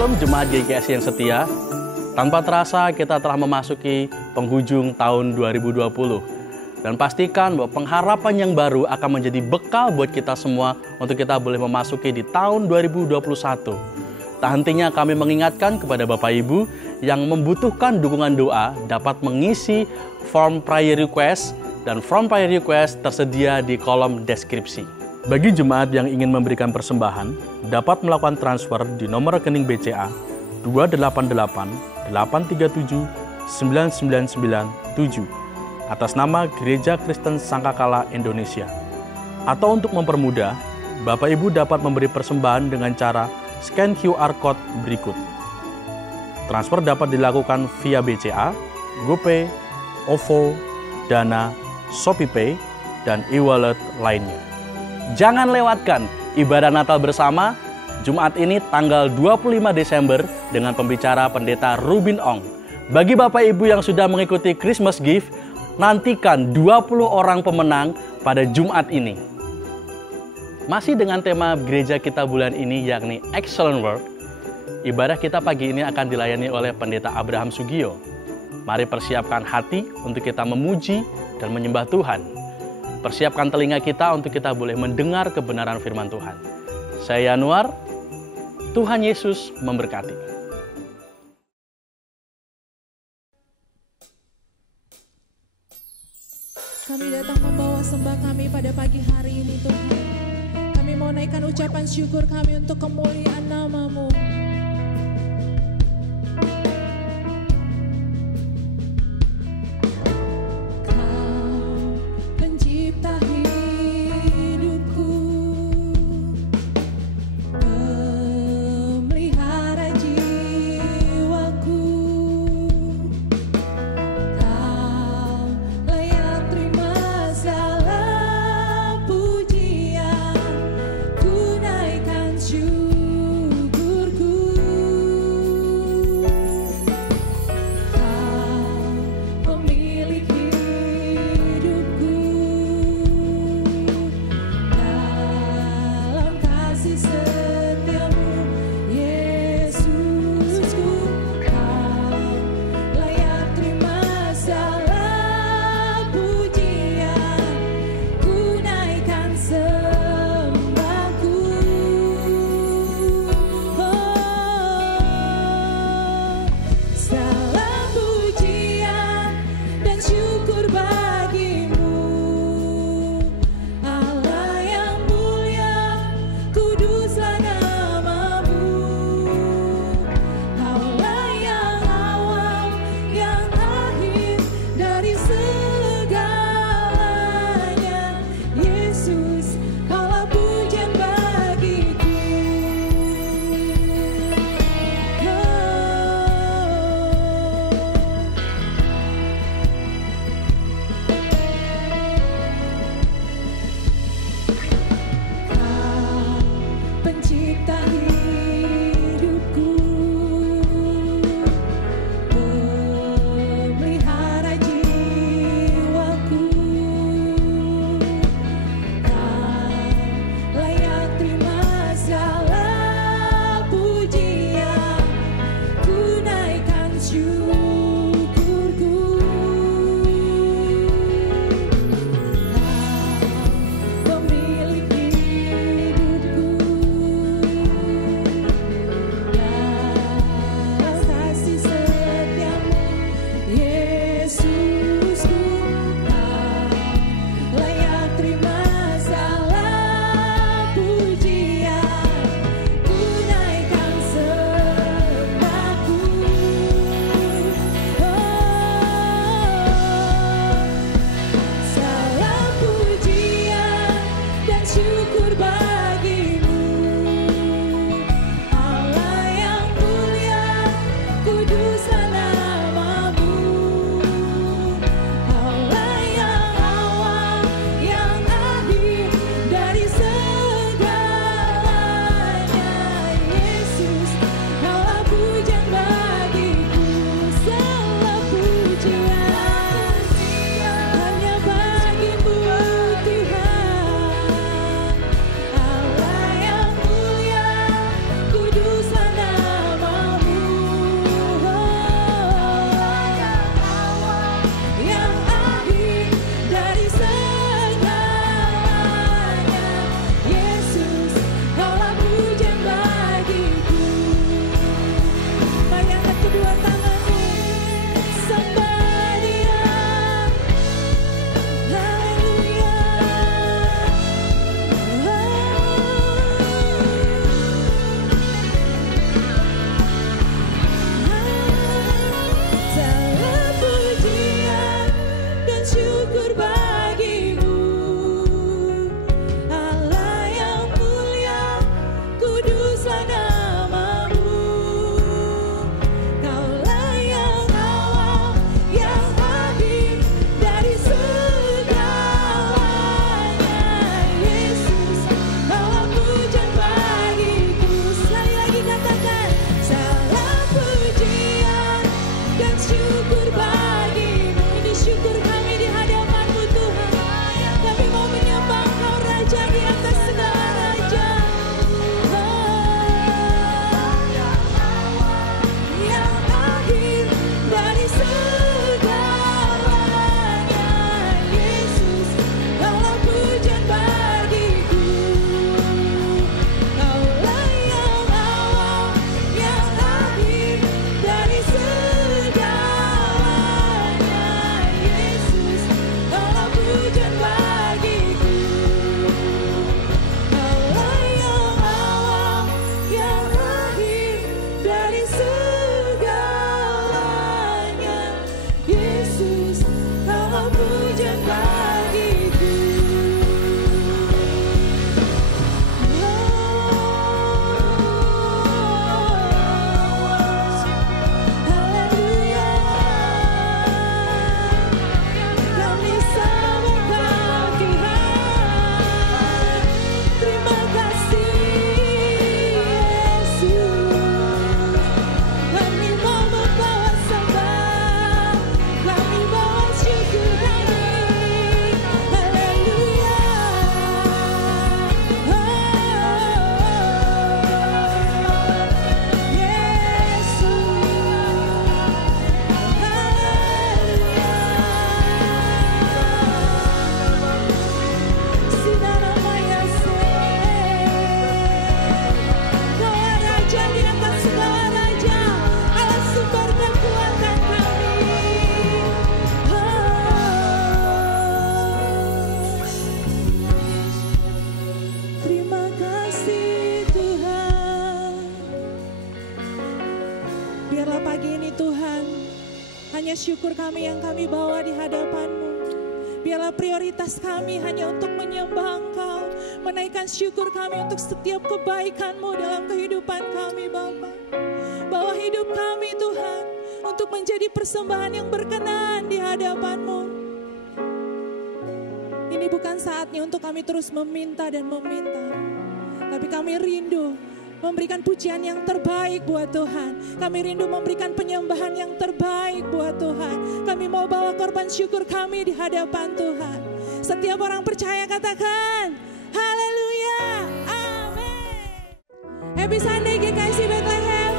Shalom Jemaat GKS yang setia. Tanpa terasa kita telah memasuki penghujung tahun 2020. Dan pastikan bahwa pengharapan yang baru akan menjadi bekal buat kita semua untuk kita boleh memasuki di tahun 2021. Tak hentinya kami mengingatkan kepada Bapak Ibu yang membutuhkan dukungan doa dapat mengisi form prayer request, dan form prayer request tersedia di kolom deskripsi. Bagi jemaat yang ingin memberikan persembahan, dapat melakukan transfer di nomor rekening BCA 288 837 9997 atas nama Gereja Kristen Sangkakala Indonesia. Atau untuk mempermudah, Bapak Ibu dapat memberi persembahan dengan cara scan QR Code berikut. Transfer dapat dilakukan via BCA, GoPay, OVO, Dana, ShopeePay, dan e-wallet lainnya. Jangan lewatkan ibadah Natal bersama Jumat ini tanggal 25 Desember dengan pembicara Pendeta Rubin Ong. Bagi Bapak Ibu yang sudah mengikuti Christmas Gift, nantikan 20 orang pemenang pada Jumat ini. Masih dengan tema gereja kita bulan ini yakni Excellent Work, ibadah kita pagi ini akan dilayani oleh Pendeta Abraham Sugio. Mari persiapkan hati untuk kita memuji dan menyembah Tuhan. Persiapkan telinga kita untuk kita boleh mendengar kebenaran firman Tuhan. Saya Yanuar, Tuhan Yesus memberkati. Kami datang membawa sembah kami pada pagi hari ini Tuhan. Kami mau naikkan ucapan syukur kami untuk kemuliaan nama-Mu. Pujian, ku naikkan syukurku. Biarlah pagi ini Tuhan, hanya syukur kami yang kami bawa di hadapan-Mu. Biarlah prioritas kami hanya untuk menyembah Engkau, menaikkan syukur kami untuk setiap kebaikan-Mu dalam kehidupan kami Bapa. Bawa hidup kami Tuhan, untuk menjadi persembahan yang berkenan di hadapan-Mu. Ini bukan saatnya untuk kami terus meminta dan meminta, tapi kami rindu memberikan pujian yang terbaik buat Tuhan. Kami rindu memberikan penyembahan yang terbaik buat Tuhan. Kami mau bawa korban syukur kami di hadapan Tuhan. Setiap orang percaya katakan, haleluya, amin. Happy Sunday GKSI Bethlehem.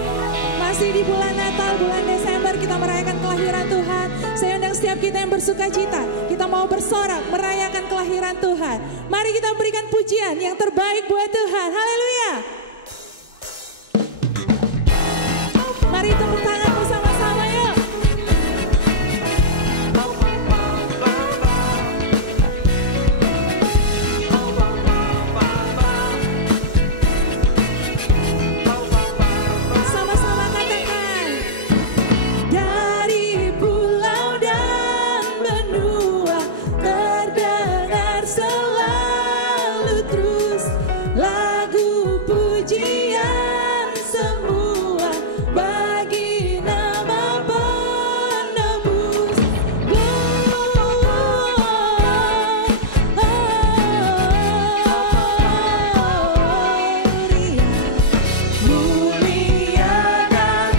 Masih di bulan Natal, bulan Desember kita merayakan kelahiran Tuhan. Saya undang setiap kita yang bersuka cita, kita mau bersorak merayakan kelahiran Tuhan. Mari kita berikan pujian yang terbaik buat Tuhan. Haleluya. Mari tepuk tangan bersama-sama yuk. Sama-sama katakan. Dari pulau dan benua terdengar selalu terus lagu pujian semua bagi nama penebus. Muliakan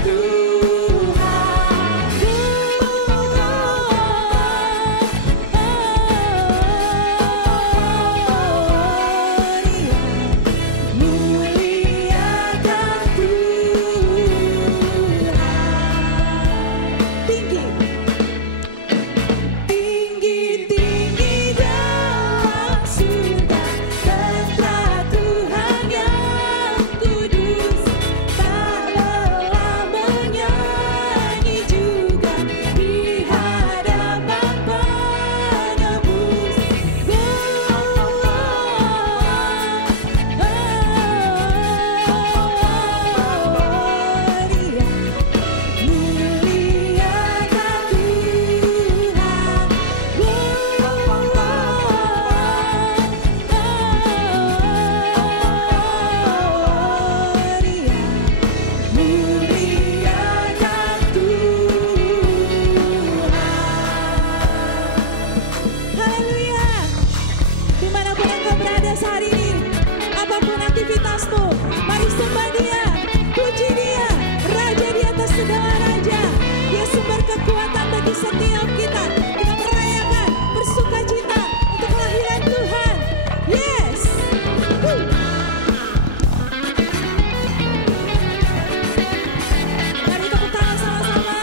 tinggi-tinggi dalam surga, tentara Tuhan yang kudus, tak lelah menyanyi juga di hadapan penebus. Haleluya. Dimanapun engkau berada sehari ini, apapun aktivitasmu, mari sembah Dia, puji Dia, Raja di atas segala raja. Dia sumber kekuatan bagi setiap kita. Kita merayakan bersuka cita untuk kelahiran Tuhan. Yes. Mari tepuk tangan sama-sama.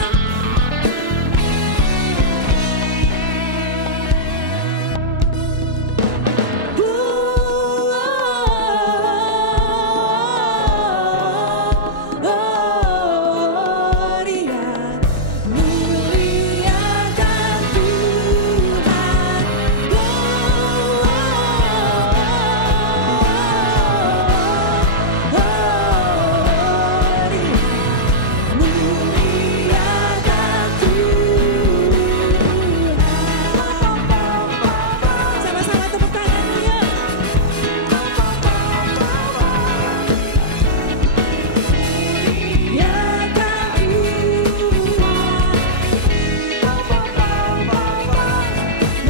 Sama-sama tepuk tangan yuk.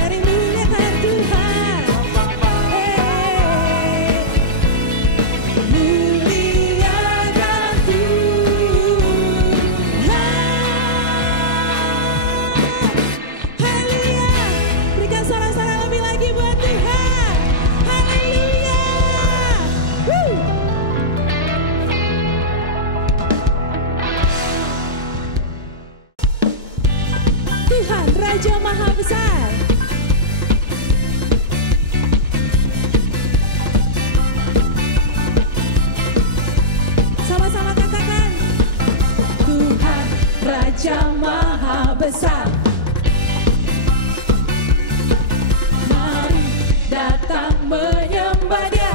Mari muliakan Tuhan. Muliakan Tuhan. Haleluya. Berikan sorak-sorak lebih lagi buat Tuhan. Haleluya. Tuhan Raja Maha Besar. Sama-sama katakan, Tuhan Raja Maha Besar. Mari datang menyembah Dia.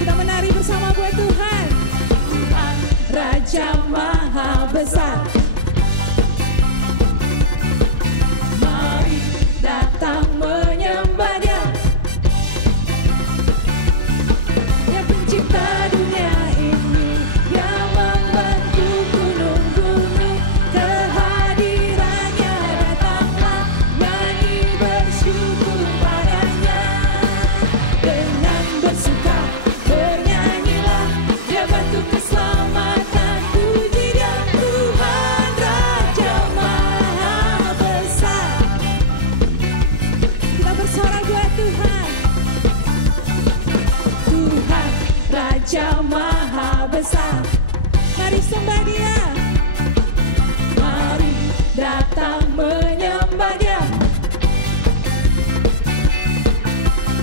Kita menari bersama buat Tuhan. Tuhan Raja Maha besar. Mari datang menyembah Dia, Dia pencipta dunia ini, Dia membentuk gunung-gunung. Kehadirannya datanglah, nyanyi bersyukur padanya. Dengan bersuka bernyanyilah, Dia bantu keselamatan. Puji Dia Tuhan Raja Maha Besar. Kita bersorak buat Tuhan. Tuhan Raja Maha Besar. Mari sembah Dia, mari datang menyembah Dia.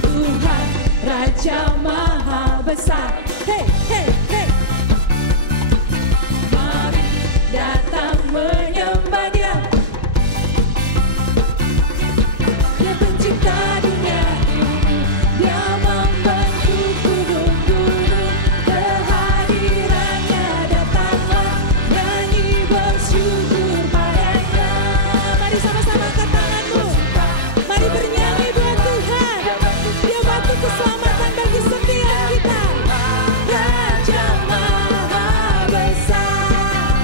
Tuhan Raja Maha Besar. Hey, hey, hey. Mari datang menyembah Dia, Dia pencipta dunia ini, Dia membentuk gunung-gunung. Kehadirannya datanglah, nyanyi bersyukur padanya. Mari sama-sama angkat tanganmu, mari bernyanyi buat Tuhan. Dia bantu keselamatan bagi setiap kita. Raja Maha Besar.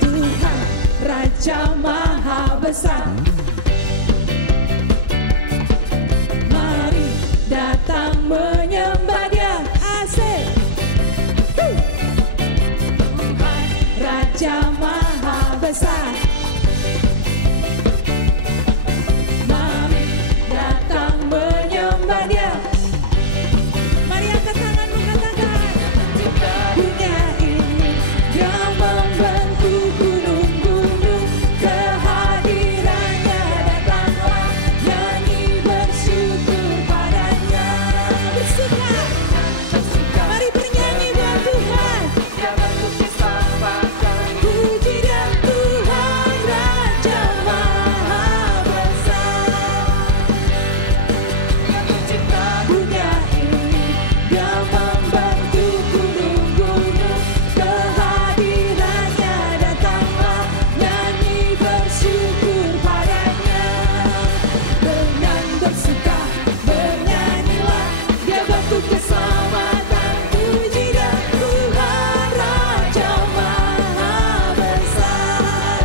Tuhan Raja Maha Besar. Mari datang menyembah Dia. Asik. Tuhan Raja Maha Besar. Mari datang menyembah Dia. Mari angkat tanganmu, katakan. Dunia ini Dia membentuk gunung-gunung. Kehadirannya datanglah, nyanyi bersyukur padanya. Bersuka, mari bernyanyi buat Tuhan. Puji Dia Tuhan Raja Maha Besar. Dunia ini Dia membentuk gunung-gunung. Kehadirannya datanglah, nyanyi bersyukur padanya. Dengan bersuka bernyanyilah, Dia bantu keselamatan. Puji Dia Tuhan Raja Maha Besar.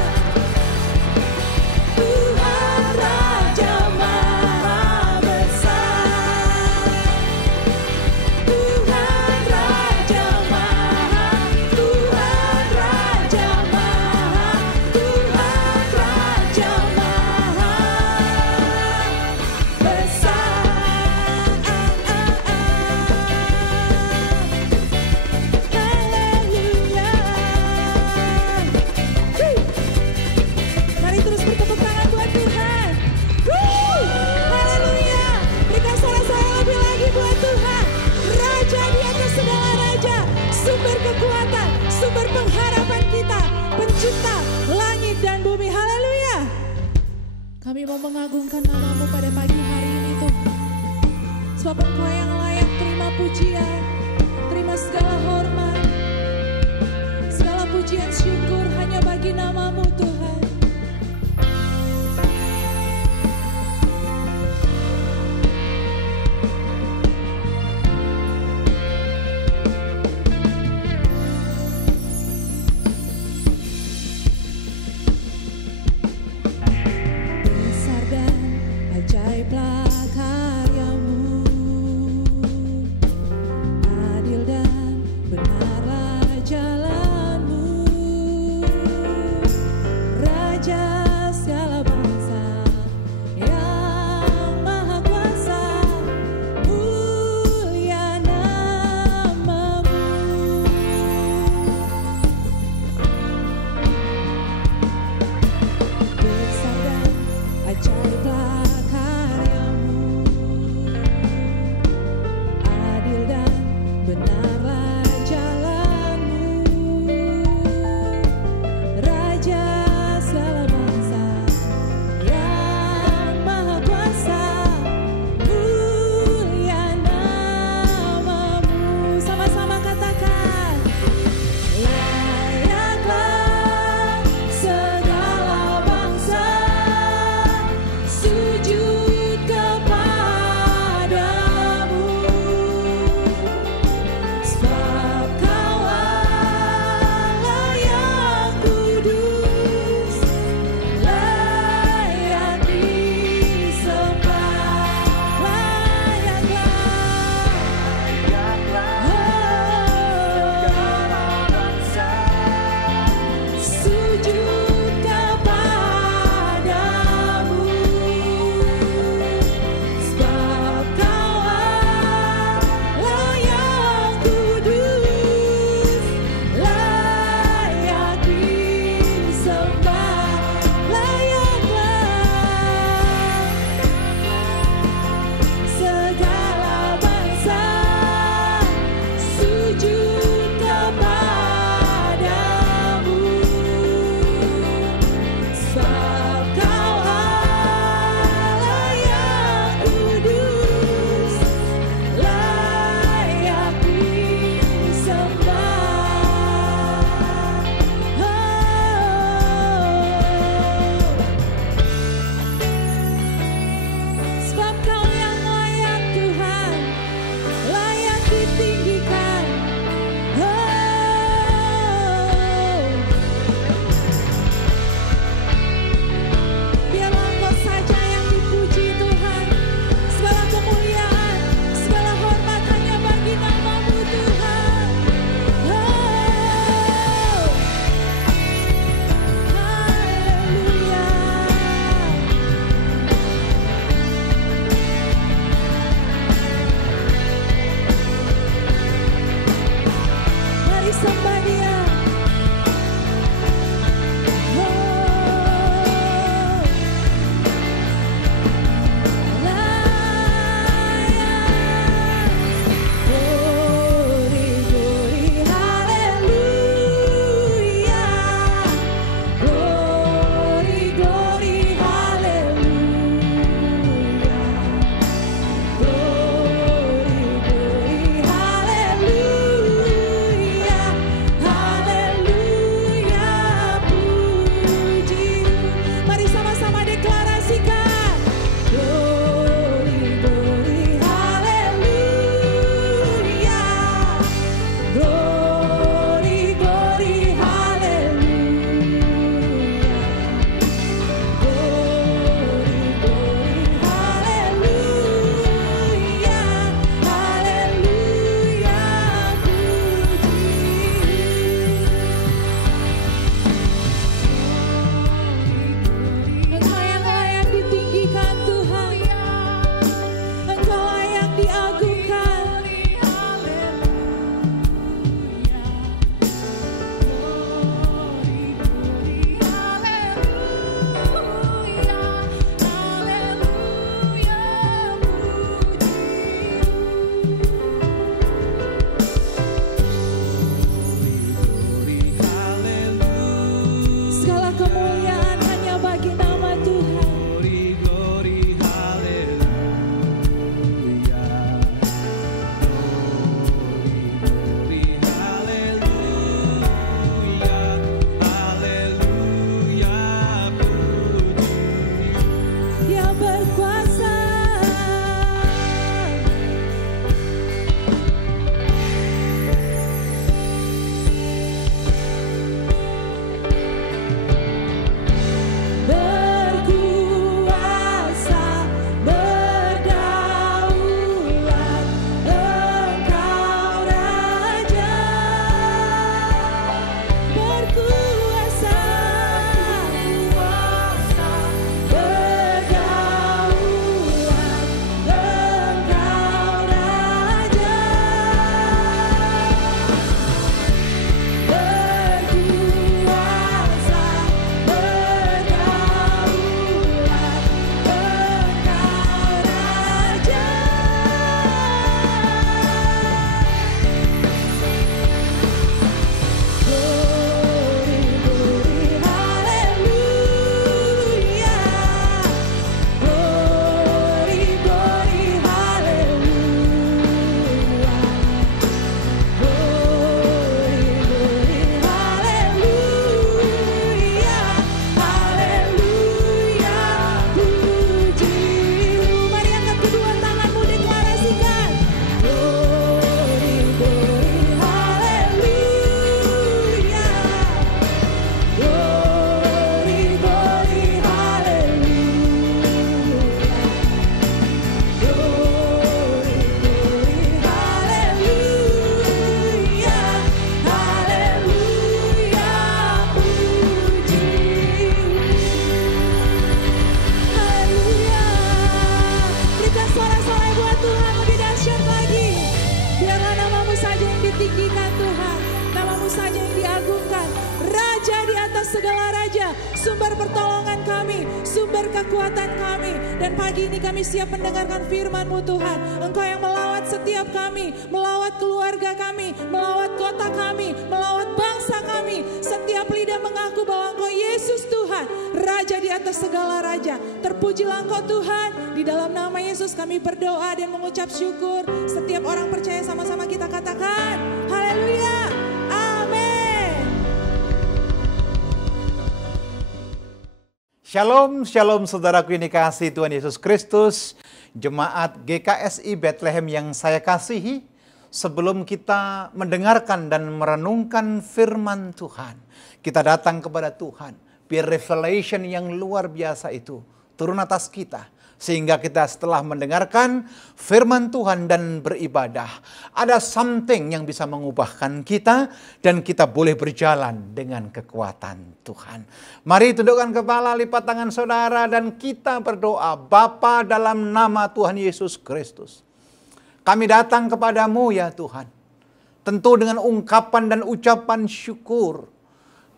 Tuhan Raja Maha Besar. Tuhan Raja Maha, Tuhan Raja Maha, Tuhan Raja Maha Besar. Haleluya. Mari terus bertepuk tangan buat Tuhan. Haleluya. Berikan sorak-sorai lebih lagi buat Tuhan. Raja di atas segala raja, sumber kekuatan, sumber pengharapan kita, pencipta langit dan bumi. Haleluya. Kami mau mengagungkan nama-Mu pada pagi hari ini Tuhan. Sebab Engkau yang layak terima pujian, terima segala hormat, segala pujian syukur hanya bagi nama-Mu Tuhan. Besar dan ajaiblah karya-Mu, adil dan benarlah jalan-Mu. saja yang diagungkan. Raja di atas segala raja, sumber pertolongan kami, sumber kekuatan kami. Dan pagi ini kami siap mendengarkan firman-Mu Tuhan. Engkau yang melawat setiap kami, melawat keluarga kami, melawat kota kami, melawat bangsa kami. Setiap lidah mengaku bahwa Engkau Yesus Tuhan, Raja di atas segala raja. Terpujilah Engkau Tuhan. Di dalam nama Yesus kami berdoa dan mengucap syukur. Setiap orang percaya sama-sama kita katakan, haleluya, amin. Shalom, shalom saudaraku yang dikasihi Tuhan Yesus Kristus. Jemaat GKSI Bethlehem yang saya kasihi, sebelum kita mendengarkan dan merenungkan firman Tuhan, kita datang kepada Tuhan. Biar revelation yang luar biasa itu turun atas kita. Sehingga kita setelah mendengarkan firman Tuhan dan beribadah, ada something yang bisa mengubahkan kita dan kita boleh berjalan dengan kekuatan Tuhan. Mari tundukkan kepala, lipat tangan saudara dan kita berdoa. Bapa, dalam nama Tuhan Yesus Kristus, kami datang kepadamu ya Tuhan. Tentu dengan ungkapan dan ucapan syukur.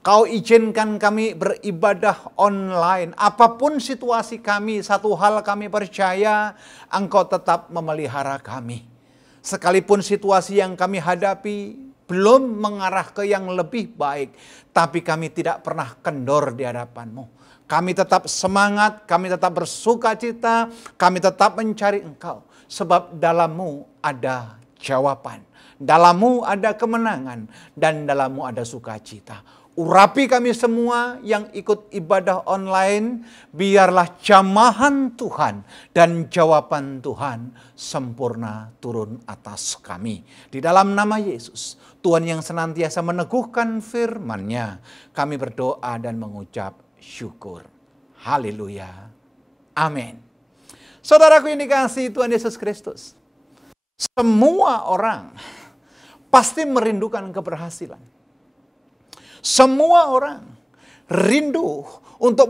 Kau izinkan kami beribadah online. Apapun situasi kami, satu hal kami percaya, Engkau tetap memelihara kami. Sekalipun situasi yang kami hadapi belum mengarah ke yang lebih baik, tapi kami tidak pernah kendor di hadapan-Mu. Kami tetap semangat, kami tetap bersukacita, kami tetap mencari Engkau. Sebab dalam-Mu ada jawaban, dalam-Mu ada kemenangan, dan dalam-Mu ada sukacita. Urapi kami semua yang ikut ibadah online, biarlah jamahan Tuhan dan jawaban Tuhan sempurna turun atas kami. Di dalam nama Yesus, Tuhan yang senantiasa meneguhkan firman-Nya, kami berdoa dan mengucap syukur. Haleluya. Amin. Saudaraku yang dikasihi Tuhan Yesus Kristus, semua orang pasti merindukan keberhasilan. Semua orang rindu untuk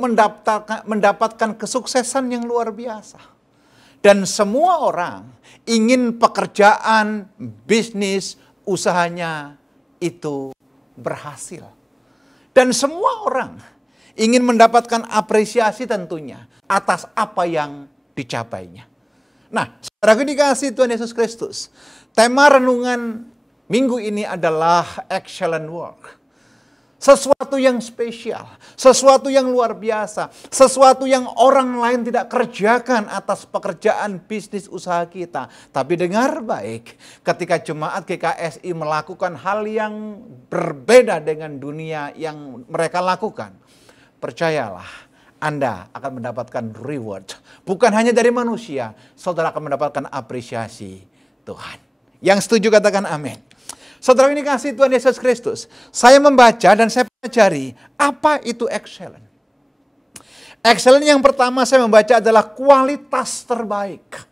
mendapatkan kesuksesan yang luar biasa. Dan semua orang ingin pekerjaan, bisnis, usahanya itu berhasil. Dan semua orang ingin mendapatkan apresiasi tentunya atas apa yang dicapainya. Nah, saudara dikasihi Tuhan Yesus Kristus, tema renungan minggu ini adalah excellent work. Sesuatu yang spesial, sesuatu yang luar biasa, sesuatu yang orang lain tidak kerjakan atas pekerjaan bisnis usaha kita. Tapi dengar baik, ketika jemaat GKSI melakukan hal yang berbeda dengan dunia yang mereka lakukan, percayalah, Anda akan mendapatkan reward. Bukan hanya dari manusia, saudara akan mendapatkan apresiasi Tuhan. Yang setuju katakan amin. Saudara ini kasih Tuhan Yesus Kristus. Saya membaca dan saya pelajari apa itu excellent. Excellent yang pertama saya membaca adalah kualitas terbaik.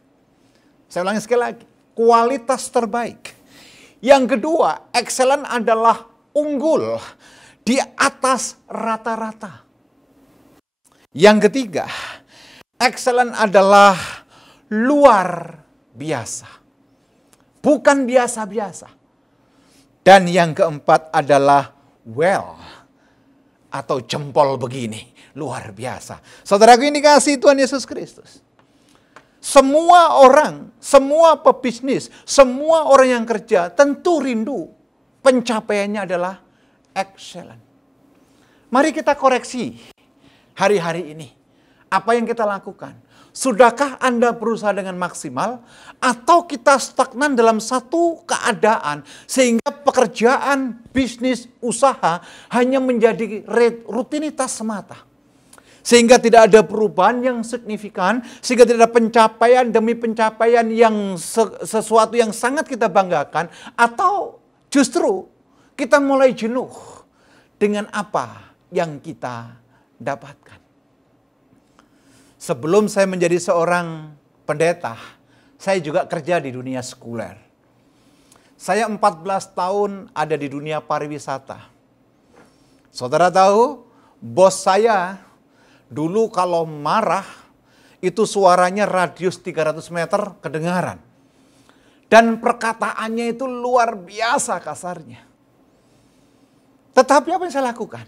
Saya ulangi sekali lagi. Kualitas terbaik. Yang kedua, excellent adalah unggul di atas rata-rata. Yang ketiga, excellent adalah luar biasa. Bukan biasa-biasa. Dan yang keempat adalah well, atau jempol begini, luar biasa. Saudaraku ini kasih Tuhan Yesus Kristus. Semua orang, semua pebisnis, semua orang yang kerja tentu rindu pencapaiannya adalah excellent. Mari kita koreksi hari-hari ini. Apa yang kita lakukan? Sudahkah Anda berusaha dengan maksimal atau kita stagnan dalam satu keadaan sehingga pekerjaan, bisnis, usaha hanya menjadi rutinitas semata? Sehingga tidak ada perubahan yang signifikan, sehingga tidak ada pencapaian demi pencapaian yang sesuatu yang sangat kita banggakan, atau justru kita mulai jenuh dengan apa yang kita dapatkan. Sebelum saya menjadi seorang pendeta, saya juga kerja di dunia sekuler. Saya 14 tahun ada di dunia pariwisata. Saudara tahu, bos saya dulu kalau marah, itu suaranya radius 300 meter kedengaran. Dan perkataannya itu luar biasa kasarnya. Tetapi apa yang saya lakukan?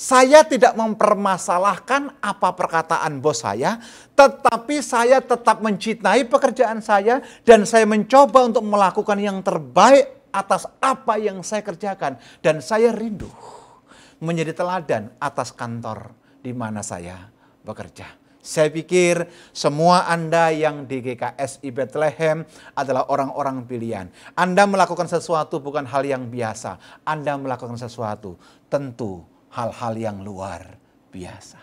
Saya tidak mempermasalahkan apa perkataan bos saya, tetapi saya tetap mencintai pekerjaan saya dan saya mencoba untuk melakukan yang terbaik atas apa yang saya kerjakan. Dan saya rindu menjadi teladan atas kantor di mana saya bekerja. Saya pikir semua Anda yang di GKSI Bethlehem adalah orang-orang pilihan. Anda melakukan sesuatu bukan hal yang biasa. Anda melakukan sesuatu tentu hal-hal yang luar biasa.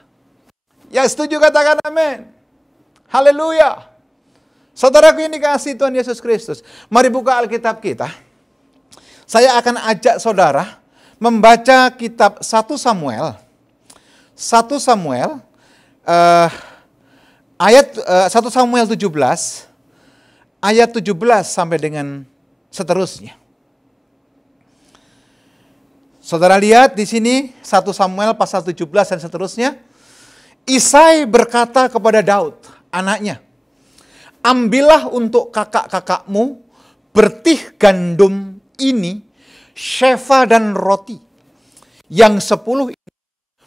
Ya setuju katakan amin. Haleluya. Saudaraku yang dikasihi Tuhan Yesus Kristus. Mari buka Alkitab kita. Saya akan ajak saudara membaca kitab 1 Samuel. 1 Samuel ayat 1 Samuel 17 ayat 17 sampai dengan seterusnya. Saudara lihat di sini 1 Samuel pasal 17 dan seterusnya. Isai berkata kepada Daud, anaknya, ambillah untuk kakak-kakakmu bertih gandum ini, shefa dan roti yang 10 ini.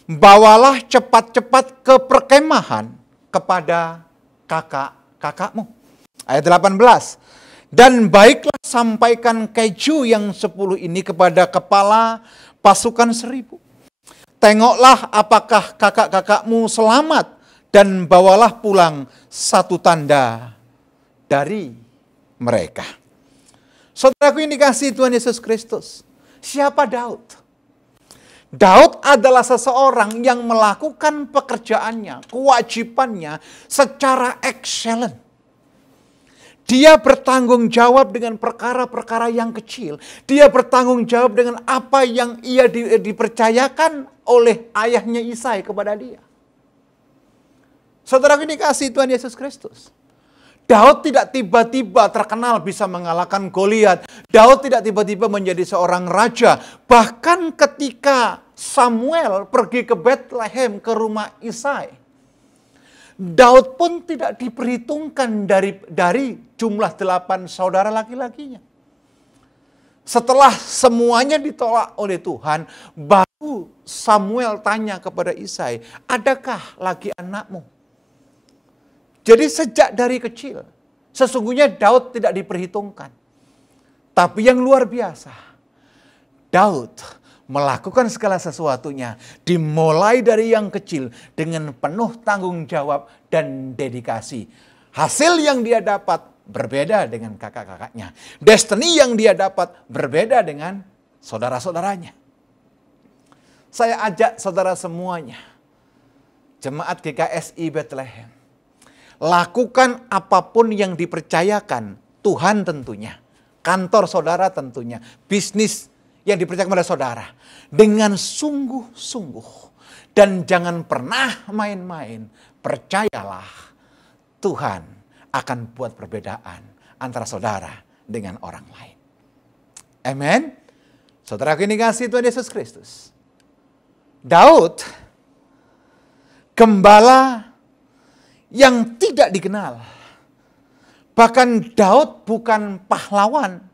Bawalah cepat-cepat ke perkemahan kepada kakak-kakakmu. Ayat 18. Dan baiklah sampaikan keju yang 10 ini kepada kepala pasukan 1000. Tengoklah apakah kakak-kakakmu selamat dan bawalah pulang satu tanda dari mereka. Saudaraku yang dikasihi Tuhan Yesus Kristus. Siapa Daud? Daud adalah seseorang yang melakukan pekerjaannya, kewajibannya secara excellent. Dia bertanggung jawab dengan perkara-perkara yang kecil. Dia bertanggung jawab dengan apa yang ia dipercayakan oleh ayahnya Isai kepada dia. Saudara ini kasih Tuhan Yesus Kristus. Daud tidak tiba-tiba terkenal bisa mengalahkan Goliat. Daud tidak tiba-tiba menjadi seorang raja. Bahkan ketika Samuel pergi ke Bethlehem ke rumah Isai, Daud pun tidak diperhitungkan dari jumlah 8 saudara laki-lakinya. Setelah semuanya ditolak oleh Tuhan, baru Samuel tanya kepada Isai, adakah lagi anakmu? Jadi sejak dari kecil, sesungguhnya Daud tidak diperhitungkan. Tapi yang luar biasa, Daud melakukan segala sesuatunya dimulai dari yang kecil dengan penuh tanggung jawab dan dedikasi. Hasil yang dia dapat berbeda dengan kakak-kakaknya. Destiny yang dia dapat berbeda dengan saudara-saudaranya. Saya ajak saudara semuanya, jemaat GKSI Bethlehem, lakukan apapun yang dipercayakan Tuhan tentunya, kantor saudara tentunya, bisnis yang dipercayakan kepada saudara dengan sungguh-sungguh dan jangan pernah main-main. Percayalah, Tuhan akan buat perbedaan antara saudara dengan orang lain. Amen. Saudara ini kasih Tuhan Yesus Kristus. Daud, gembala yang tidak dikenal. Bahkan Daud bukan pahlawan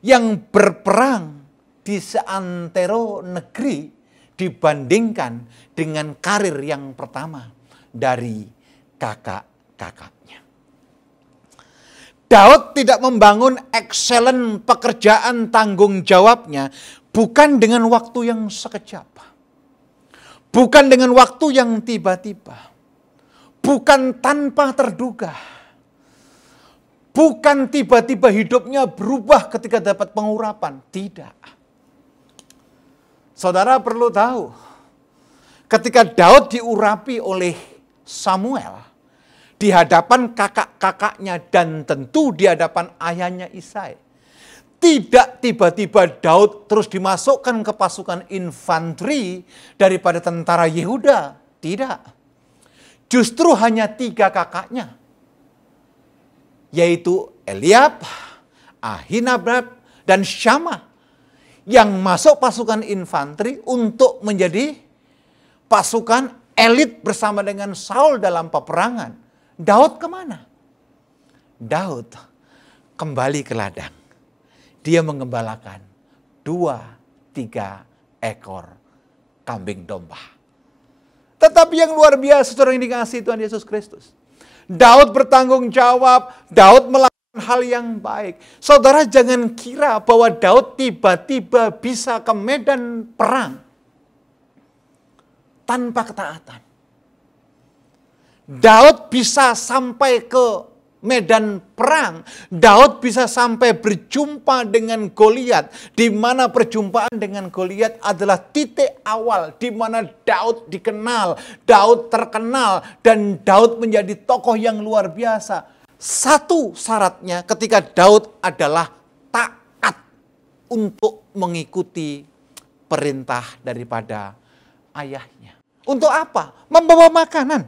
yang berperang di seantero negeri dibandingkan dengan karir yang pertama dari kakak-kakaknya. Daud tidak membangun excellent pekerjaan tanggung jawabnya bukan dengan waktu yang sekejap. Bukan dengan waktu yang tiba-tiba. Bukan tanpa terduga. Bukan tiba-tiba hidupnya berubah ketika dapat pengurapan. Tidak. Saudara perlu tahu, ketika Daud diurapi oleh Samuel, di hadapan kakak-kakaknya dan tentu di hadapan ayahnya Isai, tidak tiba-tiba Daud terus dimasukkan ke pasukan infanteri daripada tentara Yehuda. Tidak. Justru hanya 3 kakaknya, yaitu Eliab, Ahinadab, dan Syama, yang masuk pasukan infanteri untuk menjadi pasukan elit bersama dengan Saul dalam peperangan. Daud kemana? Daud kembali ke ladang. Dia mengembalakan 2-3 ekor kambing domba. Tetapi yang luar biasa, saudara yang dikasihi Tuhan Yesus Kristus, Daud bertanggung jawab, Daud melakukan hal yang baik. Saudara jangan kira bahwa Daud tiba-tiba bisa ke medan perang tanpa ketaatan. Daud bisa sampai ke medan perang. Daud bisa sampai berjumpa dengan Goliat, di mana perjumpaan dengan Goliat adalah titik awal di mana Daud dikenal, Daud terkenal, dan Daud menjadi tokoh yang luar biasa. Satu syaratnya ketika Daud adalah taat untuk mengikuti perintah daripada ayahnya. Untuk apa? Membawa makanan.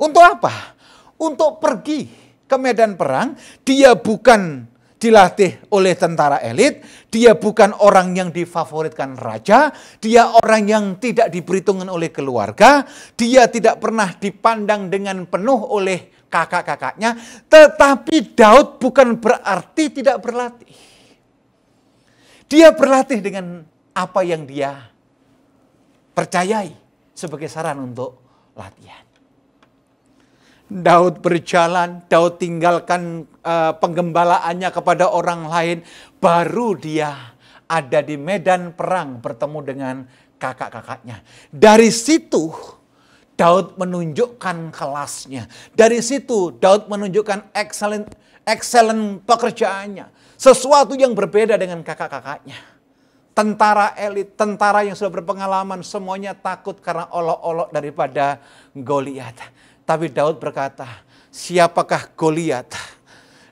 Untuk apa? Untuk pergi ke medan perang. Dia bukan dilatih oleh tentara elit. Dia bukan orang yang difavoritkan raja. Dia orang yang tidak diperhitungkan oleh keluarga. Dia tidak pernah dipandang dengan penuh oleh kakak-kakaknya. Tetapi Daud bukan berarti tidak berlatih. Dia berlatih dengan apa yang dia percayai sebagai saran untuk latihan. Daud berjalan, Daud tinggalkan penggembalaannya kepada orang lain. Baru dia ada di medan perang bertemu dengan kakak-kakaknya. Dari situ Daud menunjukkan kelasnya. Dari situ Daud menunjukkan excellent pekerjaannya. Sesuatu yang berbeda dengan kakak-kakaknya. Tentara elit, tentara yang sudah berpengalaman, semuanya takut karena olok-olok daripada Goliat. Tapi Daud berkata, siapakah Goliat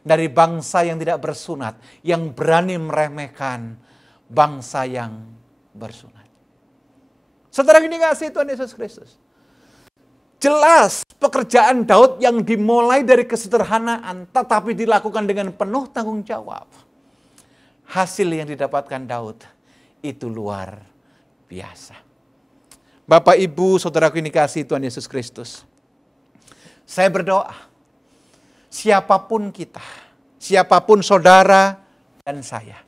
dari bangsa yang tidak bersunat, yang berani meremehkan bangsa yang bersunat. Saudara yang dikasihi Tuhan Yesus Kristus. Jelas pekerjaan Daud yang dimulai dari kesederhanaan, tetapi dilakukan dengan penuh tanggung jawab. Hasil yang didapatkan Daud itu luar biasa. Bapak, Ibu, saudaraku yang dikasihi Tuhan Yesus Kristus. Saya berdoa, siapapun kita, siapapun saudara dan saya,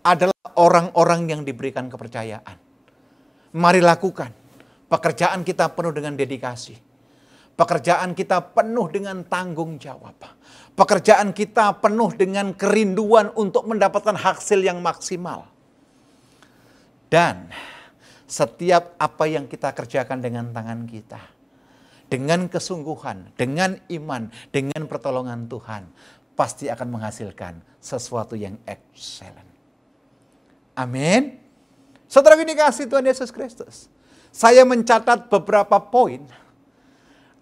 adalah orang-orang yang diberikan kepercayaan. Mari lakukan. Pekerjaan kita penuh dengan dedikasi. Pekerjaan kita penuh dengan tanggung jawab. Pekerjaan kita penuh dengan kerinduan untuk mendapatkan hasil yang maksimal. Dan setiap apa yang kita kerjakan dengan tangan kita, dengan kesungguhan, dengan iman, dengan pertolongan Tuhan, pasti akan menghasilkan sesuatu yang excellent. Amin. Saudara yang dikasihi Tuhan Yesus Kristus, saya mencatat beberapa poin.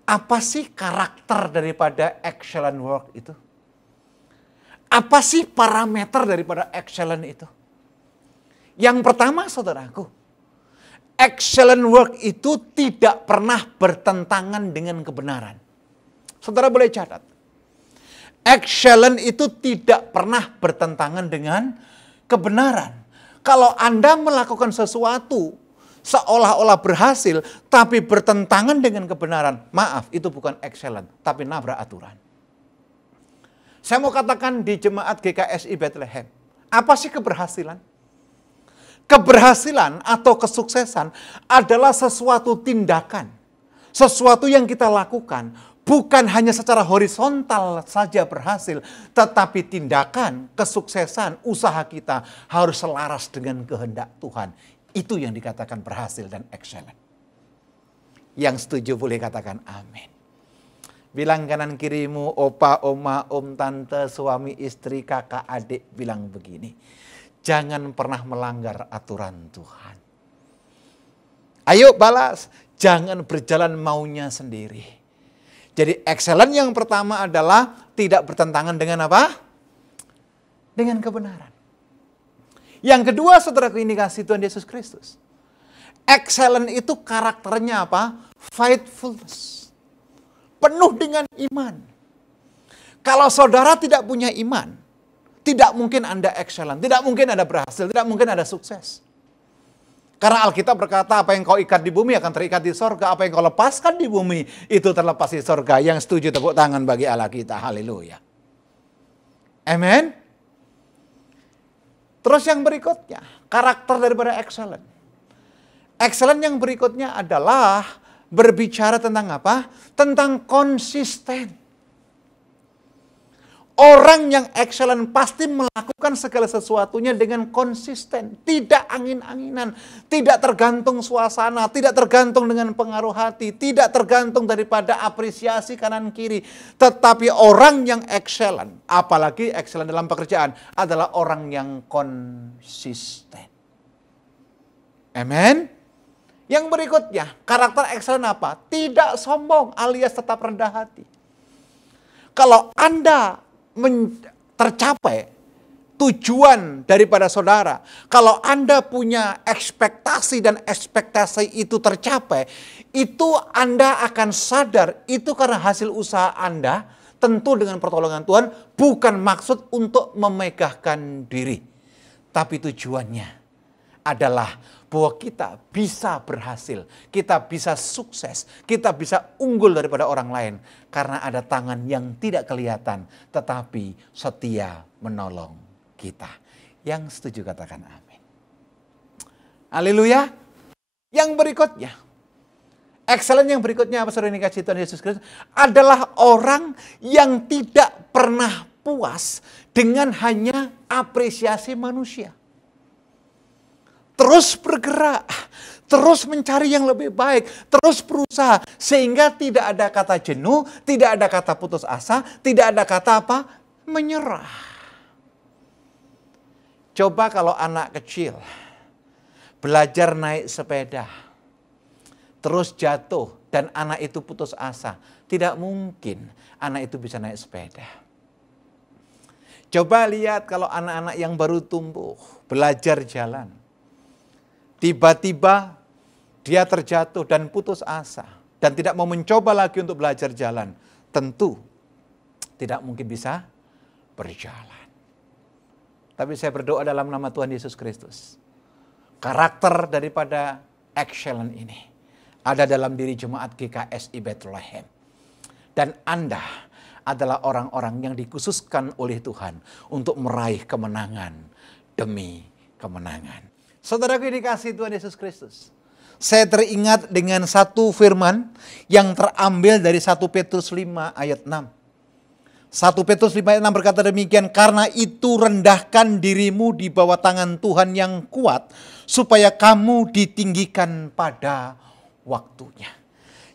Apa sih karakter daripada excellent work itu? Apa sih parameter daripada excellent itu? Yang pertama, saudaraku, excellent work itu tidak pernah bertentangan dengan kebenaran. Saudara boleh catat. Excellent itu tidak pernah bertentangan dengan kebenaran. Kalau Anda melakukan sesuatu seolah-olah berhasil, tapi bertentangan dengan kebenaran, maaf, itu bukan excellent, tapi nabrak aturan. Saya mau katakan di jemaat GKSI Bethlehem, apa sih keberhasilan? Keberhasilan atau kesuksesan adalah sesuatu tindakan. Sesuatu yang kita lakukan bukan hanya secara horizontal saja berhasil, tetapi tindakan, kesuksesan, usaha kita harus selaras dengan kehendak Tuhan. Itu yang dikatakan berhasil dan excellent. Yang setuju boleh katakan amin. Bilang kanan kirimu, opa, oma, om, tante, suami, istri, kakak, adik, bilang begini. Jangan pernah melanggar aturan Tuhan. Ayo balas, jangan berjalan maunya sendiri. Jadi excellent yang pertama adalah tidak bertentangan dengan apa? Dengan kebenaran. Yang kedua, saudaraku ini kasih Tuhan Yesus Kristus. Excellent itu karakternya apa? Faithfulness. Penuh dengan iman. Kalau saudara tidak punya iman, tidak mungkin Anda excellent, tidak mungkin Anda berhasil, tidak mungkin Anda sukses. Karena Alkitab berkata, apa yang kau ikat di bumi akan terikat di sorga, apa yang kau lepaskan di bumi itu terlepas di sorga. Yang setuju tepuk tangan bagi Allah kita, haleluya. Amen. Terus yang berikutnya, karakter daripada excellent. Excellent yang berikutnya adalah berbicara tentang apa? Tentang konsisten. Orang yang excellent pasti melakukan segala sesuatunya dengan konsisten. Tidak angin-anginan, tidak tergantung suasana, tidak tergantung dengan pengaruh hati, tidak tergantung daripada apresiasi kanan kiri. Tetapi orang yang excellent, apalagi excellent dalam pekerjaan, adalah orang yang konsisten. Amen. Yang berikutnya, karakter excellent apa? Tidak sombong alias tetap rendah hati. Kalau Anda tercapai tujuan daripada saudara, kalau Anda punya ekspektasi dan ekspektasi itu tercapai, itu Anda akan sadar itu karena hasil usaha Anda, tentu dengan pertolongan Tuhan, bukan maksud untuk memegahkan diri. Tapi tujuannya adalah bahwa kita bisa berhasil, kita bisa sukses, kita bisa unggul daripada orang lain. Karena ada tangan yang tidak kelihatan, tetapi setia menolong kita. Yang setuju katakan amin. Haleluya. Yang berikutnya, excellent yang berikutnya apa saudara yang dikasih Tuhan Yesus Kristus? Adalah orang yang tidak pernah puas dengan hanya apresiasi manusia. Terus bergerak, terus mencari yang lebih baik, terus berusaha. Sehingga tidak ada kata jenuh, tidak ada kata putus asa, tidak ada kata apa? Menyerah. Coba kalau anak kecil belajar naik sepeda, terus jatuh dan anak itu putus asa. Tidak mungkin anak itu bisa naik sepeda. Coba lihat kalau anak-anak yang baru tumbuh, belajar jalan. Tiba-tiba dia terjatuh dan putus asa. Dan tidak mau mencoba lagi untuk belajar jalan. Tentu tidak mungkin bisa berjalan. Tapi saya berdoa dalam nama Tuhan Yesus Kristus. Karakter daripada excellent ini ada dalam diri jemaat GKSI Bethlehem. Dan Anda adalah orang-orang yang dikhususkan oleh Tuhan untuk meraih kemenangan demi kemenangan. Saudaraku yang dikasihi Tuhan Yesus Kristus, saya teringat dengan satu firman yang terambil dari 1 Petrus 5 ayat 6. 1 Petrus 5 ayat 6 berkata demikian, karena itu rendahkan dirimu di bawah tangan Tuhan yang kuat, supaya kamu ditinggikan pada waktunya.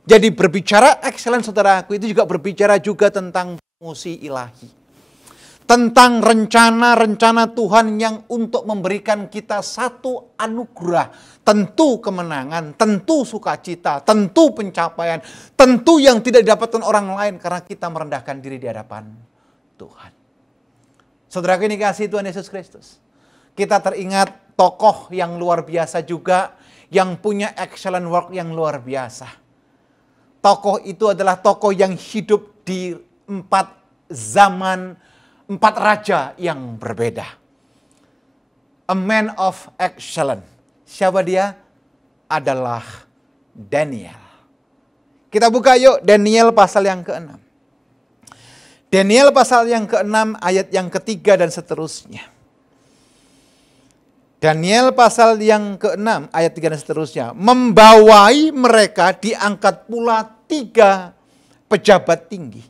Jadi berbicara excellent saudaraku itu juga berbicara juga tentang promosi ilahi. Tentang rencana-rencana Tuhan yang untuk memberikan kita satu anugerah. Tentu kemenangan, tentu sukacita, tentu pencapaian. Tentu yang tidak didapatkan orang lain karena kita merendahkan diri di hadapan Tuhan. Saudara ini kasih Tuhan Yesus Kristus. Kita teringat tokoh yang luar biasa juga yang punya excellent work yang luar biasa. Tokoh itu adalah tokoh yang hidup di 4 zaman, 4 raja yang berbeda. A man of excellence. Siapa dia? Adalah Daniel. Kita buka yuk Daniel pasal yang ke-6. Daniel pasal yang ke-6 ayat yang ke-3 dan seterusnya. Daniel pasal yang ke-6 ayat 3 dan seterusnya. Membawai mereka diangkat pula 3 pejabat tinggi.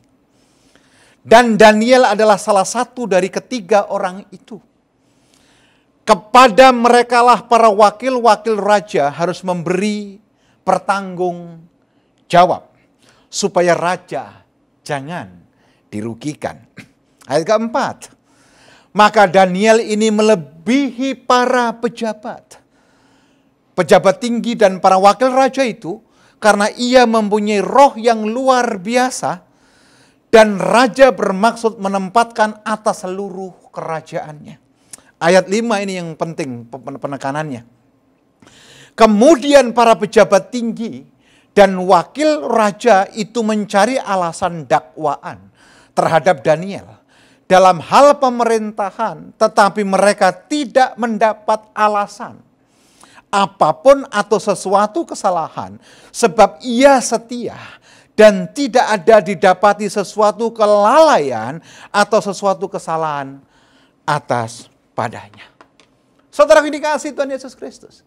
Dan Daniel adalah salah satu dari ketiga orang itu. Kepada merekalah para wakil-wakil raja harus memberi pertanggung jawab. Supaya raja jangan dirugikan. Ayat keempat. Maka Daniel ini melebihi para pejabat. Pejabat tinggi dan para wakil raja itu. Karena ia mempunyai roh yang luar biasa. Dan raja bermaksud menempatkan atas seluruh kerajaannya. Ayat 5 ini yang penting penekanannya. Kemudian para pejabat tinggi dan wakil raja itu mencari alasan dakwaan terhadap Daniel. Dalam hal pemerintahan, tetapi mereka tidak mendapat alasan. Apapun atau sesuatu kesalahan, sebab ia setia. Dan tidak ada didapati sesuatu kelalaian atau sesuatu kesalahan atas padanya. Saudara yang dikasihi Tuhan Yesus Kristus.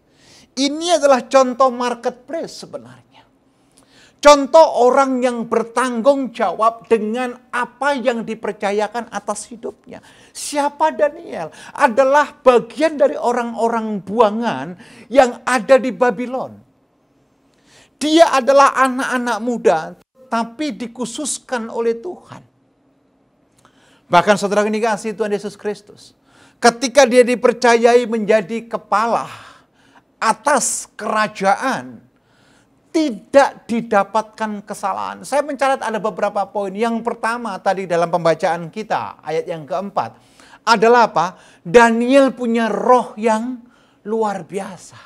Ini adalah contoh marketplace sebenarnya. Contoh orang yang bertanggung jawab dengan apa yang dipercayakan atas hidupnya. Siapa Daniel? Adalah bagian dari orang-orang buangan yang ada di Babylon. Dia adalah anak-anak muda, tapi dikhususkan oleh Tuhan. Bahkan saudara yang dikasihi Tuhan Yesus Kristus, ketika dia dipercayai menjadi kepala atas kerajaan, tidak didapatkan kesalahan. Saya mencatat ada beberapa poin. Yang pertama tadi dalam pembacaan kita, ayat yang keempat, adalah apa? Daniel punya roh yang luar biasa.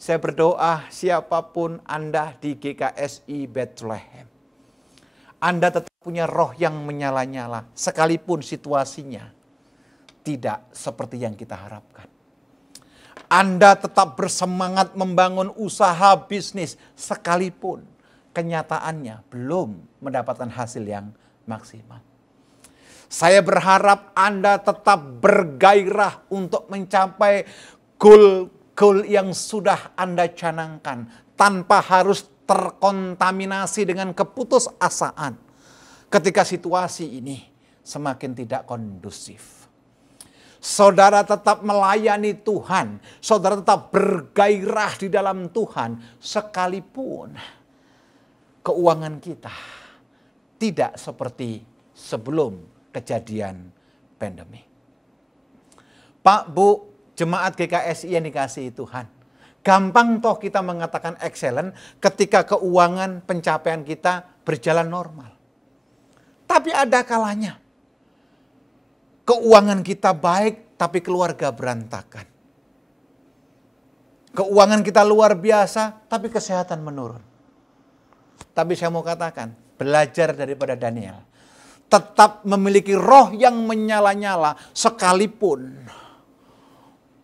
Saya berdoa siapapun Anda di GKSI Bethlehem, Anda tetap punya roh yang menyala-nyala, sekalipun situasinya tidak seperti yang kita harapkan. Anda tetap bersemangat membangun usaha bisnis sekalipun kenyataannya belum mendapatkan hasil yang maksimal. Saya berharap Anda tetap bergairah untuk mencapai goal yang sudah Anda canangkan tanpa harus terkontaminasi dengan keputusasaan ketika situasi ini semakin tidak kondusif. Saudara tetap melayani Tuhan, saudara tetap bergairah di dalam Tuhan, sekalipun keuangan kita tidak seperti sebelum kejadian pandemi. Pak, Bu, jemaat GKSI yang dikasihi Tuhan, gampang toh kita mengatakan excellent ketika keuangan pencapaian kita berjalan normal. Tapi ada kalanya keuangan kita baik, tapi keluarga berantakan. Keuangan kita luar biasa, tapi kesehatan menurun. Tapi saya mau katakan, belajar daripada Daniel. Tetap memiliki roh yang menyala-nyala, sekalipun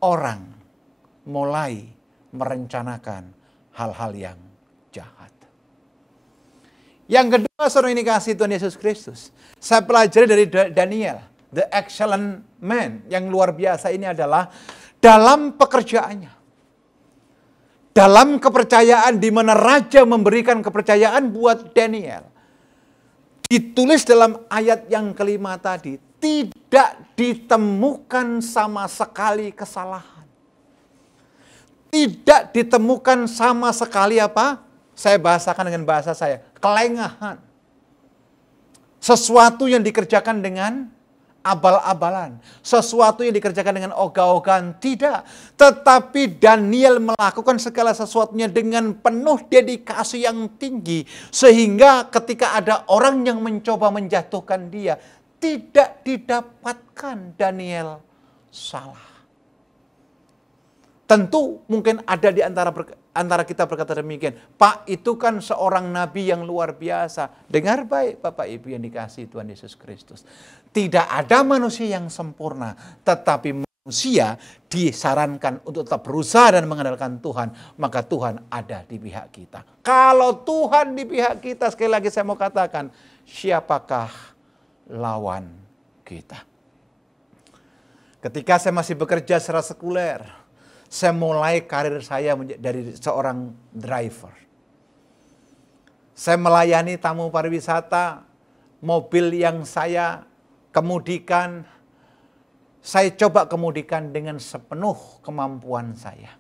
orang mulai merencanakan hal-hal yang jahat. Yang kedua, saudara ini kasih Tuhan Yesus Kristus. Saya pelajari dari Daniel. The excellent man yang luar biasa ini adalah dalam pekerjaannya. Dalam kepercayaan di mana raja memberikan kepercayaan buat Daniel. Ditulis dalam ayat yang kelima tadi, tidak ditemukan sama sekali kesalahan. Tidak ditemukan sama sekali apa? Saya bahasakan dengan bahasa saya, kelengahan. Sesuatu yang dikerjakan dengan abal-abalan. Sesuatu yang dikerjakan dengan ogah-ogahan. Tidak. Tetapi Daniel melakukan segala sesuatunya dengan penuh dedikasi yang tinggi. Sehingga ketika ada orang yang mencoba menjatuhkan dia, tidak didapatkan Daniel salah. Tentu mungkin ada di antara kita berkata demikian. Pak, itu kan seorang nabi yang luar biasa. Dengar baik Bapak Ibu yang dikasihi Tuhan Yesus Kristus. Tidak ada manusia yang sempurna, tetapi manusia disarankan untuk tetap berusaha dan mengandalkan Tuhan, maka Tuhan ada di pihak kita. Kalau Tuhan di pihak kita, sekali lagi saya mau katakan, siapakah lawan kita? Ketika saya masih bekerja secara sekuler, saya mulai karir saya dari seorang driver. Saya melayani tamu pariwisata, mobil yang saya kemudikan, saya coba kemudikan dengan sepenuh kemampuan saya.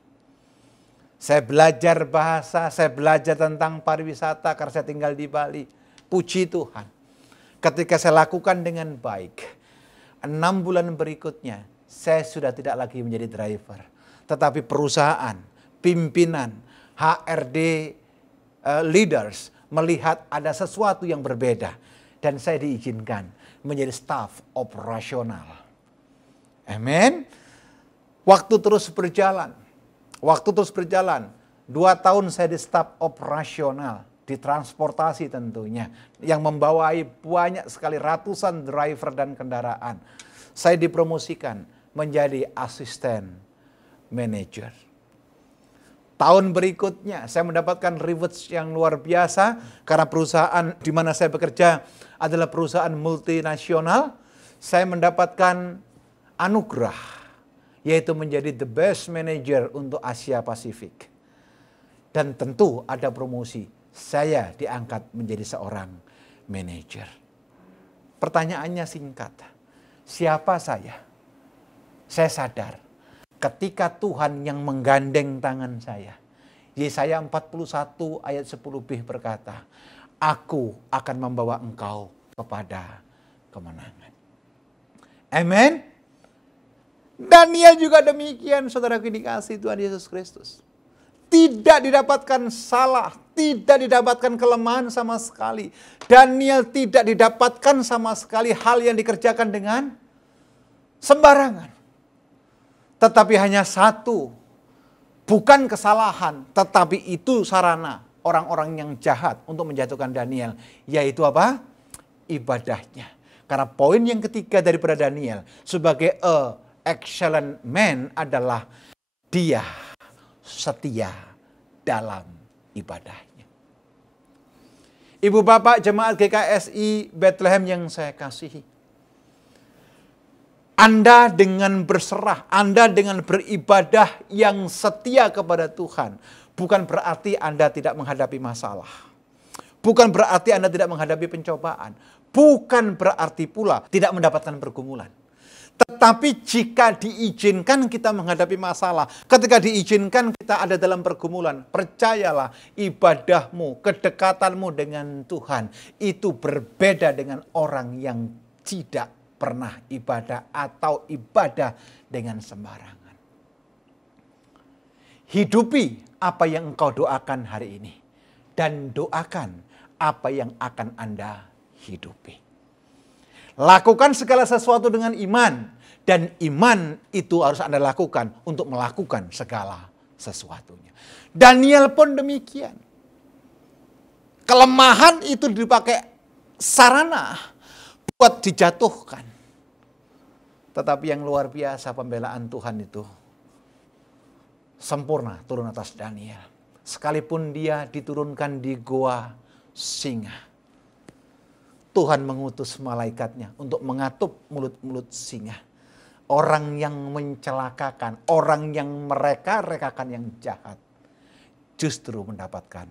Saya belajar bahasa, saya belajar tentang pariwisata karena saya tinggal di Bali. Puji Tuhan. Ketika saya lakukan dengan baik, 6 bulan berikutnya, saya sudah tidak lagi menjadi driver. Tetapi perusahaan, pimpinan, HRD, leaders melihat ada sesuatu yang berbeda. Dan saya diizinkan menjadi staf operasional. Amin. Waktu terus berjalan. 2 tahun saya di staf operasional. Di transportasi tentunya. Yang membawai banyak sekali ratusan driver dan kendaraan. Saya dipromosikan menjadi asisten manager. Tahun berikutnya saya mendapatkan rewards yang luar biasa karena perusahaan di mana saya bekerja adalah perusahaan multinasional. Saya mendapatkan anugerah yaitu menjadi the best manager untuk Asia Pasifik. Dan tentu ada promosi, saya diangkat menjadi seorang manajer. Pertanyaannya singkat, siapa saya? Saya sadar ketika Tuhan yang menggandeng tangan saya. Yesaya 41 ayat 10b berkata, aku akan membawa engkau kepada kemenangan. Amin. Daniel juga demikian, saudara dikasihi Tuhan Yesus Kristus. Tidak didapatkan salah, tidak didapatkan kelemahan sama sekali. Daniel tidak didapatkan sama sekali hal yang dikerjakan dengan sembarangan. Tetapi hanya satu, bukan kesalahan, tetapi itu sarana orang-orang yang jahat untuk menjatuhkan Daniel. Yaitu apa? Ibadahnya. Karena poin yang ketiga daripada Daniel sebagai excellent man adalah dia setia dalam ibadahnya. Ibu bapak jemaat GKSI Bethlehem yang saya kasihi. Anda dengan berserah, Anda dengan beribadah yang setia kepada Tuhan, bukan berarti Anda tidak menghadapi masalah. Bukan berarti Anda tidak menghadapi pencobaan. Bukan berarti pula tidak mendapatkan pergumulan. Tetapi jika diizinkan kita menghadapi masalah, ketika diizinkan kita ada dalam pergumulan, percayalah ibadahmu, kedekatanmu dengan Tuhan, itu berbeda dengan orang yang tidak pernah ibadah atau ibadah dengan sembarangan. Hidupi apa yang engkau doakan hari ini. Dan doakan apa yang akan Anda hidupi. Lakukan segala sesuatu dengan iman. Dan iman itu harus Anda lakukan untuk melakukan segala sesuatunya. Daniel pun demikian. Kelemahan itu dipakai sarana buat dijatuhkan. Tetapi yang luar biasa pembelaan Tuhan itu sempurna turun atas Daniel. Sekalipun dia diturunkan di goa singa. Tuhan mengutus malaikatnya untuk mengatup mulut-mulut singa. Orang yang mencelakakan, orang yang mereka-rekakan yang jahat, justru mendapatkan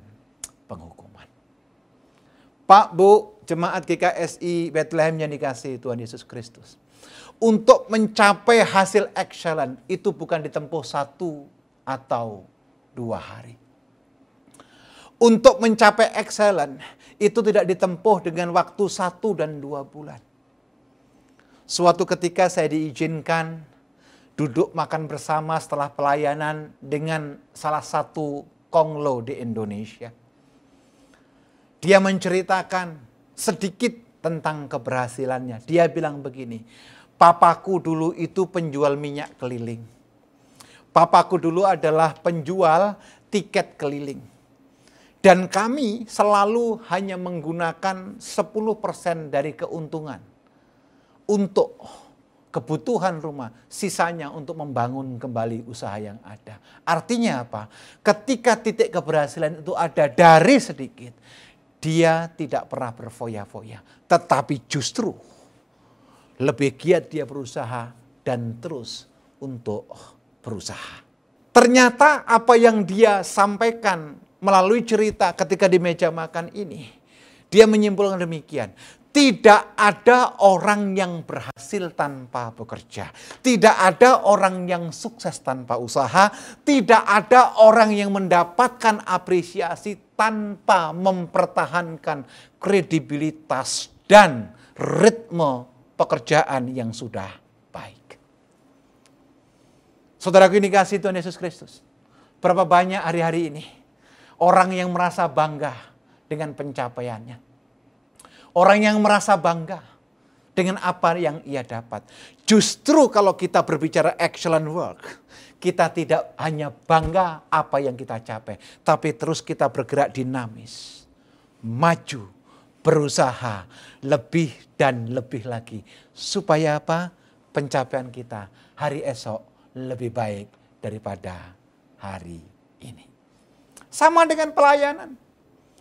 penghukuman. Pak, Bu, jemaat GKSI Bethlehem yang dikasihi Tuhan Yesus Kristus. Untuk mencapai hasil excellent itu bukan ditempuh 1 atau 2 hari. Untuk mencapai excellent itu tidak ditempuh dengan waktu 1 dan 2 bulan. Suatu ketika saya diizinkan duduk makan bersama setelah pelayanan dengan salah satu konglo di Indonesia. Dia menceritakan sedikit tentang keberhasilannya. Dia bilang begini, papaku dulu itu penjual minyak keliling. Papaku dulu adalah penjual tiket keliling. Dan kami selalu hanya menggunakan 10% dari keuntungan untuk kebutuhan rumah, sisanya untuk membangun kembali usaha yang ada. Artinya apa? Ketika titik keberhasilan itu ada dari sedikit, dia tidak pernah berfoya-foya. Tetapi justru lebih giat dia berusaha dan terus untuk berusaha. Ternyata apa yang dia sampaikan melalui cerita ketika di meja makan ini, dia menyimpulkan demikian. Tidak ada orang yang berhasil tanpa bekerja. Tidak ada orang yang sukses tanpa usaha. Tidak ada orang yang mendapatkan apresiasi tanpa mempertahankan kredibilitas dan ritme pekerjaan yang sudah baik. Saudaraku ini kasih Tuhan Yesus Kristus. Berapa banyak hari-hari ini orang yang merasa bangga dengan pencapaiannya. Orang yang merasa bangga dengan apa yang ia dapat. Justru kalau kita berbicara excellent work, kita tidak hanya bangga apa yang kita capai, tapi terus kita bergerak dinamis, maju, berusaha lebih dan lebih lagi. Supaya apa? Pencapaian kita hari esok lebih baik daripada hari ini. Sama dengan pelayanan,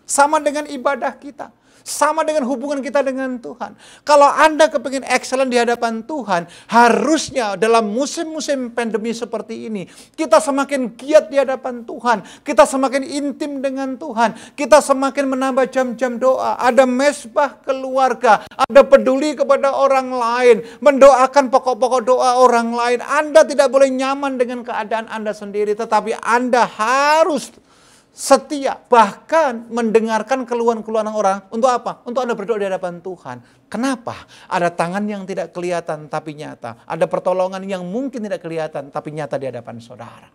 sama dengan ibadah kita. Sama dengan hubungan kita dengan Tuhan. Kalau Anda kepingin excellent di hadapan Tuhan, harusnya dalam musim-musim pandemi seperti ini, kita semakin giat di hadapan Tuhan. Kita semakin intim dengan Tuhan. Kita semakin menambah jam-jam doa. Ada mesbah keluarga. Ada peduli kepada orang lain. Mendoakan pokok-pokok doa orang lain. Anda tidak boleh nyaman dengan keadaan Anda sendiri. Tetapi Anda harus setia, bahkan mendengarkan keluhan-keluhan orang. Untuk apa? Untuk Anda berdoa di hadapan Tuhan. Kenapa? Ada tangan yang tidak kelihatan tapi nyata. Ada pertolongan yang mungkin tidak kelihatan tapi nyata di hadapan saudara.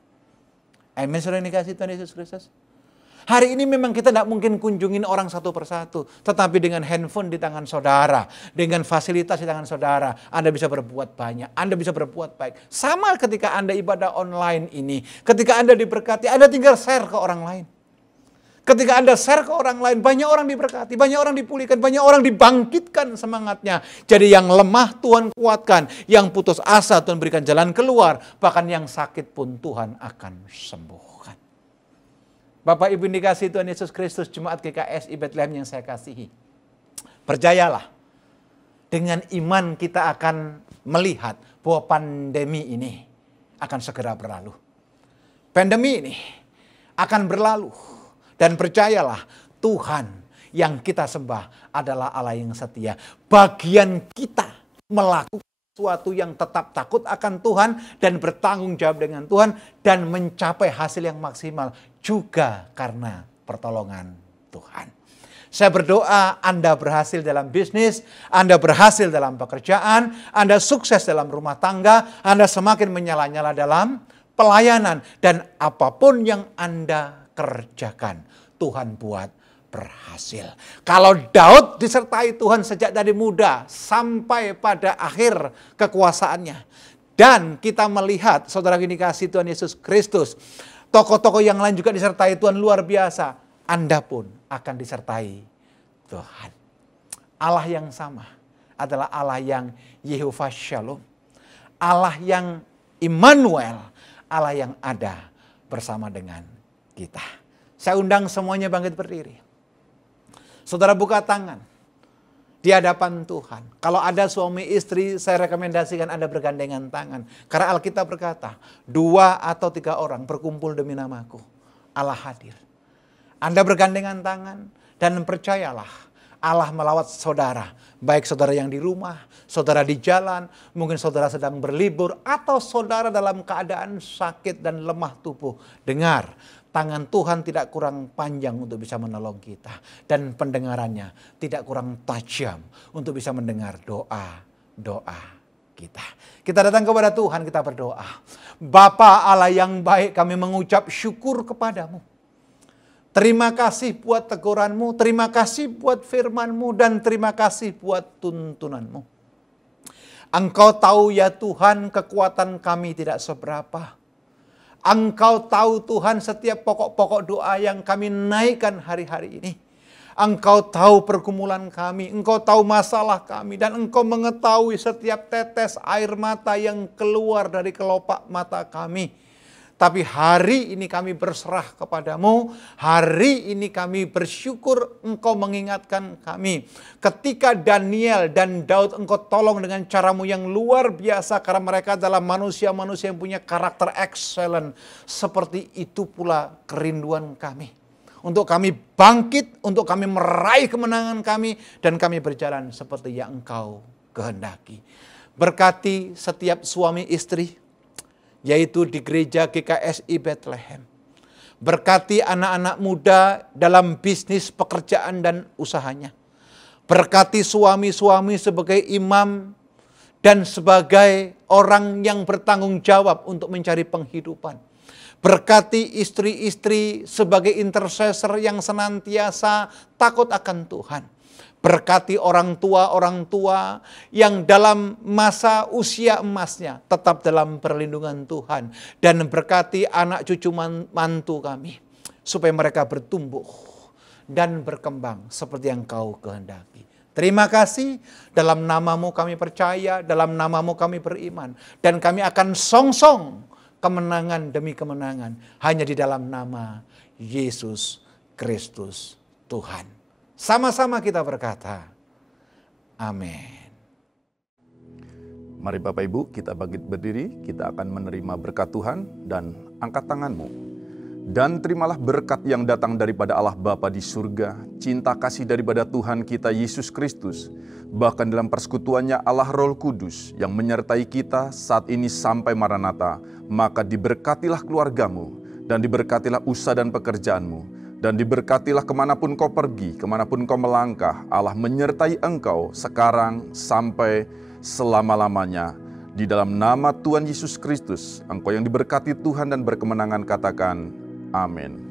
Amin, saudara yang dikasihi Tuhan Yesus Kristus. Hari ini memang kita tidak mungkin kunjungin orang satu persatu. Tetapi dengan handphone di tangan saudara, dengan fasilitas di tangan saudara, Anda bisa berbuat banyak. Anda bisa berbuat baik. Sama ketika Anda ibadah online ini. Ketika Anda diberkati, Anda tinggal share ke orang lain. Ketika Anda share ke orang lain, banyak orang diberkati, banyak orang dipulihkan, banyak orang dibangkitkan semangatnya. Jadi yang lemah Tuhan kuatkan, yang putus asa Tuhan berikan jalan keluar, bahkan yang sakit pun Tuhan akan sembuhkan. Bapak Ibu dikasihi Tuhan Yesus Kristus, Jemaat GKSI Bethlehem yang saya kasihi. Percayalah, dengan iman kita akan melihat bahwa pandemi ini akan segera berlalu. Pandemi ini akan berlalu. Dan percayalah, Tuhan yang kita sembah adalah Allah yang setia. Bagian kita melakukan sesuatu yang tetap takut akan Tuhan dan bertanggung jawab dengan Tuhan dan mencapai hasil yang maksimal juga karena pertolongan Tuhan. Saya berdoa Anda berhasil dalam bisnis, Anda berhasil dalam pekerjaan, Anda sukses dalam rumah tangga, Anda semakin menyala-nyala dalam pelayanan. Dan apapun yang Anda kerjakan, Tuhan buat berhasil. Kalau Daud disertai Tuhan sejak dari muda sampai pada akhir kekuasaannya. Dan kita melihat, saudara dikasihi Tuhan Yesus Kristus, tokoh-tokoh yang lain juga disertai Tuhan luar biasa. Anda pun akan disertai Tuhan. Allah yang sama adalah Allah yang Yehovah Shalom. Allah yang Immanuel, Allah yang ada bersama dengan kita. Saya undang semuanya bangkit berdiri. Saudara buka tangan di hadapan Tuhan. Kalau ada suami istri, saya rekomendasikan Anda bergandengan tangan. Karena Alkitab berkata, 2 atau 3 orang berkumpul demi namaku, Allah hadir. Anda bergandengan tangan dan percayalah, Allah melawat saudara. Baik saudara yang di rumah, saudara di jalan, mungkin saudara sedang berlibur, atau saudara dalam keadaan sakit dan lemah tubuh. Dengar, tangan Tuhan tidak kurang panjang untuk bisa menolong kita. Dan pendengarannya tidak kurang tajam untuk bisa mendengar doa-doa kita. Kita datang kepada Tuhan, kita berdoa. Bapa Allah yang baik, kami mengucap syukur kepadamu. Terima kasih buat teguranmu, terima kasih buat firmanmu, dan terima kasih buat tuntunanmu. Engkau tahu ya Tuhan, kekuatan kami tidak seberapa. Engkau tahu Tuhan setiap pokok-pokok doa yang kami naikkan hari-hari ini. Engkau tahu pergumulan kami, Engkau tahu masalah kami, dan Engkau mengetahui setiap tetes air mata yang keluar dari kelopak mata kami. Tapi hari ini kami berserah kepadamu, hari ini kami bersyukur Engkau mengingatkan kami. Ketika Daniel dan Daud Engkau tolong dengan caramu yang luar biasa, karena mereka adalah manusia-manusia yang punya karakter excellent. Seperti itu pula kerinduan kami. Untuk kami bangkit, untuk kami meraih kemenangan kami, dan kami berjalan seperti yang Engkau kehendaki. Berkati setiap suami istri, yaitu di gereja GKSI Bethlehem. Berkati anak-anak muda dalam bisnis, pekerjaan, dan usahanya. Berkati suami-suami sebagai imam dan sebagai orang yang bertanggung jawab untuk mencari penghidupan. Berkati istri-istri sebagai intercessor yang senantiasa takut akan Tuhan. Berkati orang tua yang dalam masa usia emasnya tetap dalam perlindungan Tuhan. Dan berkati anak cucu mantu kami, supaya mereka bertumbuh dan berkembang seperti yang Kau kehendaki. Terima kasih, dalam namamu kami percaya, dalam namamu kami beriman. Dan kami akan songsong kemenangan demi kemenangan hanya di dalam nama Yesus Kristus Tuhan. Sama-sama kita berkata, amin. Mari Bapak Ibu, kita bangkit berdiri, kita akan menerima berkat Tuhan dan angkat tanganmu. Dan terimalah berkat yang datang daripada Allah Bapa di surga, cinta kasih daripada Tuhan kita Yesus Kristus, bahkan dalam persekutuannya Allah Roh Kudus yang menyertai kita saat ini sampai Maranatha, maka diberkatilah keluargamu, dan diberkatilah usaha dan pekerjaanmu, dan diberkatilah kemanapun kau pergi, kemanapun kau melangkah, Allah menyertai engkau sekarang sampai selama-lamanya. Di dalam nama Tuhan Yesus Kristus, engkau yang diberkati Tuhan dan berkemenangan katakan, amin.